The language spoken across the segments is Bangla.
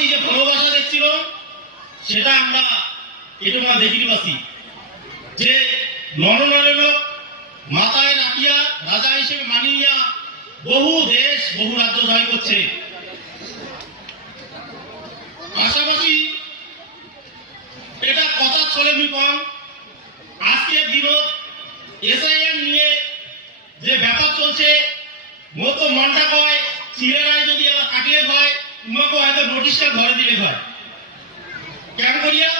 প্রতি যে ভালোবাসা দেখছিল সেটা আমরা এটা দেখিতে পাচ্ছি যে নরনারায়ণ মাথায় রাখিয়া রাজা হিসেবে মানিয়া বহু দেশ বহু রাজ্য জয় করছে। পাশাপাশি এটা কথা চলে কম আজকের দিনত এসআইএম নিয়ে যে ব্যাপার চলছে মতো মনটা কয় চিরেরায় যদি এবার কাটিয়ে হয় তোমাকে হয়তো নোটিশটা ঘরে দিলে হয় কেন করিয়া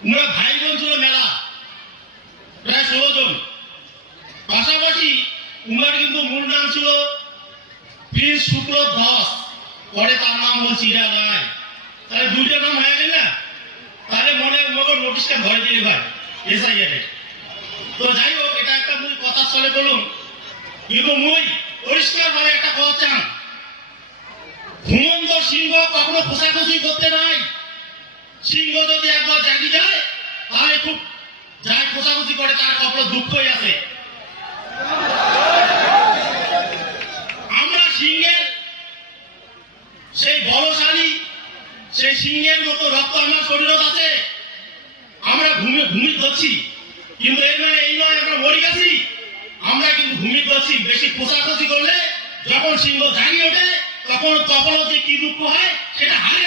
তোমরা ভাই বোন ছিল মেলা প্রায় 16 জন। পাশাপাশি উমার কিন্তু মূল নাম ছিল প্রিন্স শুক্ল দাস, পরে তার নাম হল চিরা রায়। তাহলে দুইটা নাম হয়ে গেল না, তাহলে মনে উমাকে নোটিশটা ঘরে দিলে ভাই এসআইআর। তো যাই হোক এটা একটা মূল কথা চলে বলুন, কিন্তু মই পরিষ্কার ভাবে একটা কথা চান, ঘুমন্ত সিংহ কখনো খোসাখুসি করতে নাই। সিংহ যদি একবার জাগি যায় তাহলে খুব যাই খোসাখুসি করে তার কখনো দুঃখই আছে। আমরা সিংহের সেই বলশালী সেই সিংহের মতো রক্ত আমার শরীরত আছে, আমরা ঘুমিয়ে ধরছি, কিন্তু এর মানে এই নয় আমরা মরে গেছি। আমরা কিন্তু ঘুমিয়ে ধরছি। বেশি খোসাখুসি করলে যখন সিংহ জাগিয়ে ওঠে তখন যে কি দুঃখ হয় সেটা হারে